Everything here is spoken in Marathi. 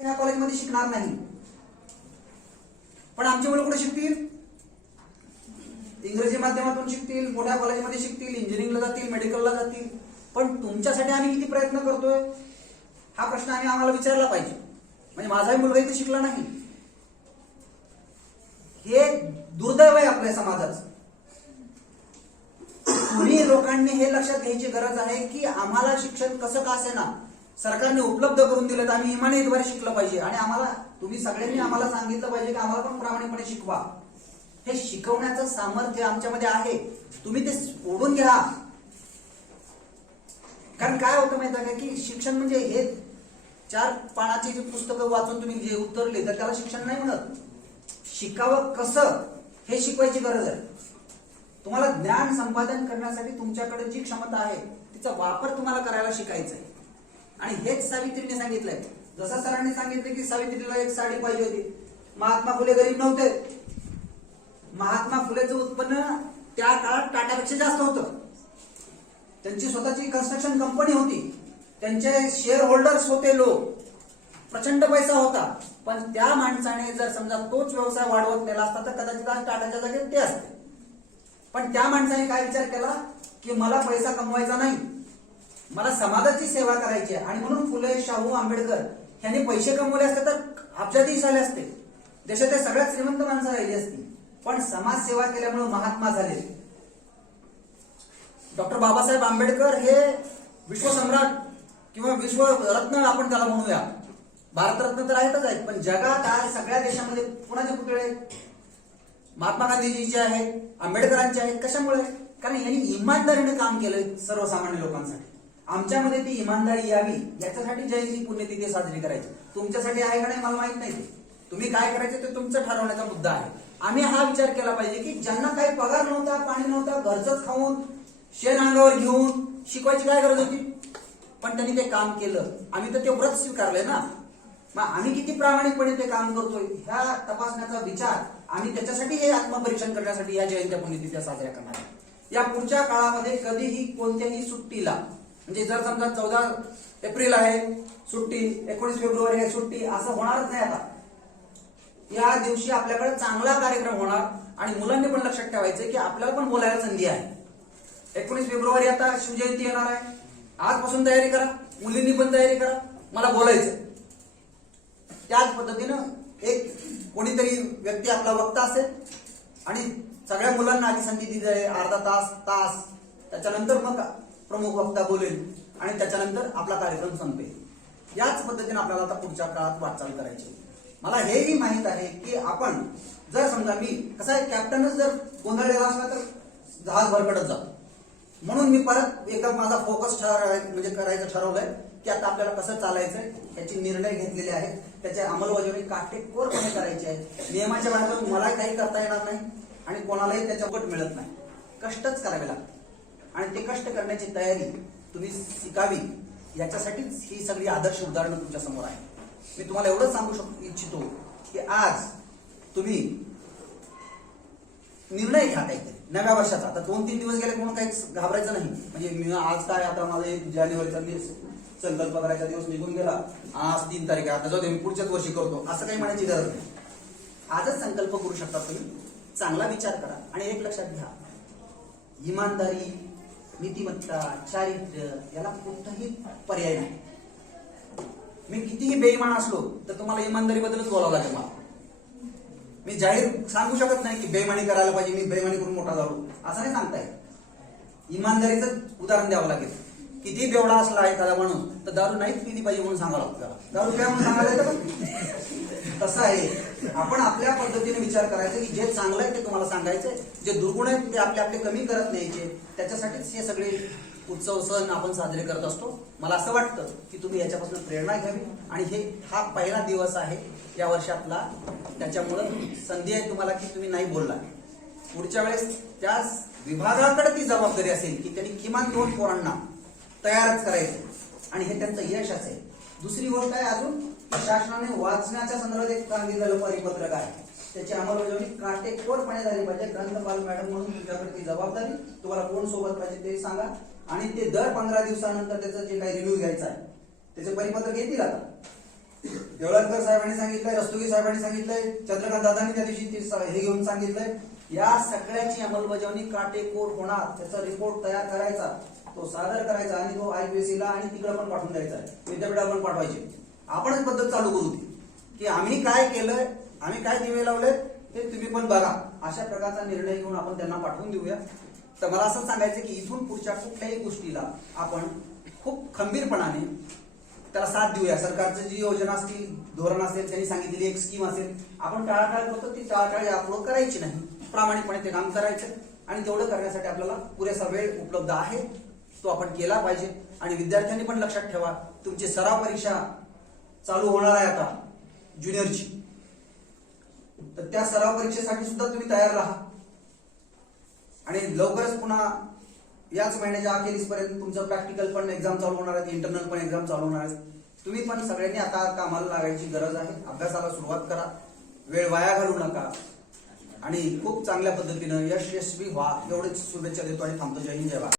या कॉलेजमध्ये शिकणार नाही. पण आमची मुलं कुठे शिकतील? इंग्रजी माध्यमातून शिकतील मोठ्या कॉलेजमध्ये शिकतील इंजिनिअरिंगला जातील मेडिकलला जातील. पण तुमच्यासाठी आम्ही किती प्रयत्न करतोय? हा प्रश्न आम्ही आम्हाला विचारला पाहिजे. म्हणजे माझाही मुलगा इथे शिकला नाही. हे दुर्दैव आहे आपल्या समाजाचं. तुम्ही लोकांनी हे लक्षात घ्यायची गरज आहे की आम्हाला शिक्षण कसं का असेना? सरकारने उपलब्ध करून दिलं तर आम्ही इमानीद्वारे शिकलं पाहिजे. आणि आम्हाला तुम्ही सगळ्यांनी आम्हाला सांगितलं पाहिजे की आम्हाला पण प्रामाणिकपणे शिकवा. हे शिकवण्याचं सामर्थ्य आमच्यामध्ये आहे. तुम्ही ते ओढून घ्या. कारण काय होतं माहिती आहे का की शिक्षण म्हणजे हे चार पानाची जी पुस्तकं वाचून तुम्ही जे उतरले तर त्याला शिक्षण नाही म्हणत. शिकावं कसं हे शिकवायची गरज आहे. तुम्हाला ज्ञान संपादन करण्यासाठी तुमच्याकडे जी क्षमता आहे तिचा वापर तुम्हाला करायला शिकायचा आहे आणि हेच सावित्रीने सांगितलंय. जसं सरांनी सांगितलं की सावित्रीला एक साडी पाहिजे होती. महात्मा फुले गरीब नव्हते. महात्मा फुलेचं उत्पन्न त्या काळात टाटापेक्षा जास्त होतं. त्यांची स्वतःची कन्स्ट्रक्शन कंपनी होती. त्यांचे शेअर होल्डर्स होते लोक. प्रचंड पैसा होता. पण त्या माणसाने जर समजा तोच व्यवसाय वाढवत नेला असता तर कदाचित आज टाटाच्या जागेत ते असते. पण त्या माणसाने काय विचार केला? की मला पैसा कमवायचा नाही. मला समाजाची सेवा करायची आहे. आणि म्हणून फुले शाहू आंबेडकर यांनी पैसे कमवले असते तर आपले देश आले असते. देशातल्या सगळ्यात श्रीमंत माणसं राहिली असती. पण समाजसेवा केल्यामुळे महात्मा झाले. डॉक्टर बाबासाहेब आंबेडकर हे विश्वसम्राट किंवा विश्वरत्न आपण त्याला म्हणूया. भारतरत्न तर आहेतच आहेत पण जगात आज सगळ्या देशामध्ये कोणाचे पुतळे आहेत? महात्मा गांधीजीचे आहेत आंबेडकरांचे आहेत कशामुळे? कारण यांनी इमानदारीने काम केलं सर्वसामान्य लोकांसाठी. आमच्यामध्ये ती इमानदारी यावी याच्यासाठी जयंती पुण्यतिथी साजरी करायची. तुमच्यासाठी आहे का नाही मला माहीत नाही तुम्ही काय करायचे ते तुमचं ठरवण्याचा मुद्दा आहे. आम्ही हा विचार केला पाहिजे की ज्यांना काही पगार नव्हता पाणी नव्हता घरचंच खाऊन शेण अंगावर घेऊन शिकवायची काय गरज होती? पण त्यांनी ते काम केलं. आम्ही तर ते व्रत स्वीकारले ना. मग आम्ही किती प्रामाणिकपणे ते काम करतोय? ह्या तपासण्याचा विचार आम्ही त्याच्यासाठी हे आत्मपरीक्षण करण्यासाठी या जयंत्या पुण्यतिथ्या साजऱ्या करणार या पुढच्या काळामध्ये कधीही कोणत्याही सुट्टीला म्हणजे जर समजा चौदा एप्रिल आहे सुट्टी एकोणीस फेब्रुवारी आहे सुट्टी असं होणारच नाही आता. या दिवशी आपल्याकडे चांगला कार्यक्रम होणार आणि मुलांनी पण लक्षात ठेवायचं की आपल्याला पण बोलायला संधी आहे. एकोणीस फेब्रुवारी आता शिवजयंती येणार आहे. आजपासून तयारी करा. मुलींनी पण तयारी करा. मला बोलायचं त्याच पद्धतीनं एक कोणीतरी व्यक्ती आपला वक्ता असेल आणि सगळ्या मुलांना आधी संधी दिली आहे अर्धा तास तास. त्याच्यानंतर मग प्रमुख वक्ता बोलेल आणि त्याच्यानंतर आपला कार्यक्रम संपेल. याच पद्धतीने आपल्याला आता पुढच्या काळात वाटचाल करायची. आहे. मला हेही माहीत आहे की आपण जर समजा मी कसं आहे कॅप्टनच जर गोंधळलेला असला तर जहाज भरकडत जातो. म्हणून मी परत एकदम माझा फोकस ठरवाय म्हणजे करायचं ठरवलंय की आता आपल्याला कसं चालायचंय याचे निर्णय घेतलेले आहेत. त्याची अंमलबजावणी काटेकोरपणे करायची आहे. नियमाच्या बाहेर मला काही करता येणार नाही आणि कोणालाही त्याच्या पट मिळत नाही. कष्टच करावे लागतात. आणि ते कष्ट करण्याची तयारी तुम्ही शिकावी. याच्यासाठीच ही सगळी आदर्श उदाहरणं तुमच्यासमोर आहे मी तुम्हाला एवढं सांगू शक इच्छितो की आज तुम्ही निर्णय घ्या काहीतरी. नव्या वर्षाचा. आता दोन तीन दिवस गेले म्हणून काही घाबरायचं नाही. म्हणजे मी आज काय आता माझा एक जानेवारीचा दिवस संकल्प करायचा दिवस निघून गेला. आज तीन तारीख आहे. आता जाऊ दे मी पुढच्याच वर्षी करतो. असं काही म्हणायची गरज नाही. आजच संकल्प करू शकता तुम्ही. चांगला विचार करा. आणि एक लक्षात घ्या. इमानदारी नीतिमत्ता चारित्र्य याला कोणताही पर्याय नाही. मी कितीही बेईमान असलो तर तुम्हाला इमानदारीबद्दलच बोलावं लागेल मला. मी जाहीर सांगू शकत नाही की बेईमानी करायला पाहिजे मी बेमानी करून मोठा झालो. असं नाही सांगता येत. इमानदारीचं उदाहरण द्यावं लागेल. किती बेवडा असला एखादा म्हणून तर दारू नाहीच पिली पाहिजे म्हणून सांगावं लागतं दारू काय म्हणून सांगायला तसं आहे. आपण आपल्या पद्धतीने विचार करायचा की जे चांगलं आहे ते तुम्हाला सांगायचंय जे दुर्गुण आहेत ते आपले आपले कमी करत न्यायचे. त्याच्यासाठीच हे सगळे उत्सव सण आपण साजरे करत असतो. मला असं वाटतं की तुम्ही याच्यापासून प्रेरणा घ्यावी. आणि हे हा पहिला दिवस आहे या वर्षातला. त्याच्यामुळं संधी आहे तुम्हाला की तुम्ही नाही बोलला. पुढच्या वेळेस त्या विभागाकडे ती जबाबदारी असेल की त्यांनी किमान दोन पोरांना तयारच करायचे. आणि हे त्यांचं यश असेल. दुसरी गोष्ट आहे अजून प्रशासनाने शासनाने वाचण्याच्या संदर्भात एक काम दिलेलं परिपत्रक आहे. त्याची अंमलबजावणी काटेकोरपणे झाली पाहिजे. ग्रंथपाल मॅडम म्हणून तुमच्याकडे ती जबाबदारी. तुम्हाला कोण सोबत पाहिजे ते सांगा. आणि ते दर पंधरा दिवसानंतर त्याचं जे काही रिव्ह्यू घ्यायचा आहे त्याचे परिपत्रक येतील आता. देवळकर साहेबांनी सांगितलंय रस्तुगी साहेबांनी सांगितलंय चंद्रकांत दादांनी त्या दिवशी ते हे घेऊन सांगितलंय. या सगळ्याची अंमलबजावणी काटेकोर होणार. त्याचा रिपोर्ट तयार करायचा. तो सादर करायचा आणि तो IPSC ला आणि तिकडे पण पाठवून द्यायचा. विद्यापीठाला पण पाठवायचे. आपणच पद्धत चालू करू ती. की आम्ही काय केलंय आम्ही काय दिवे लावले ते तुम्ही पण बघा. अशा प्रकारचा निर्णय घेऊन आपण त्यांना पाठवून देऊया. तर मला असं सांगायचं की इथून पुढच्या कुठल्याही गोष्टीला आपण खूप खंबीरपणाने त्याला साथ देऊया. सरकारची जी योजना असतील धोरण असेल त्यांनी सांगितलेली एक स्कीम असेल आपण टाळाटाळ करतो ती टाळाटाळ यापुढे करायची नाही. प्रामाणिकपणे ते काम करायचं आणि तेवढं करण्यासाठी आपल्याला पुरेसा वेळ उपलब्ध आहे. तो आपण केला पाहिजे. आणि विद्यार्थ्यांनी पण लक्षात ठेवा तुमची सराव परीक्षा चालू होणार आहे आता ज्युनियरची. तर त्या सराव परीक्षेसाठी सुद्धा तुम्ही तयार राहा. आणि लवकरच पुन्हा याच महिन्याच्या अखेरीसपर्यंत तुमचं प्रॅक्टिकल पण एक्झाम चालू होणार आहे इंटरनल पण एक्झाम चालू होणार आहे तुम्ही पण सगळ्यांनी आता कामाला लागायची गरज आहे. अभ्यासाला सुरुवात करा. वेळ वाया घालू नका. आणि खूप चांगल्या पद्धतीनं यशस्वी व्हा. एवढेच शुभेच्छा देतो आणि थांबतो. जय हिंद जय भारत.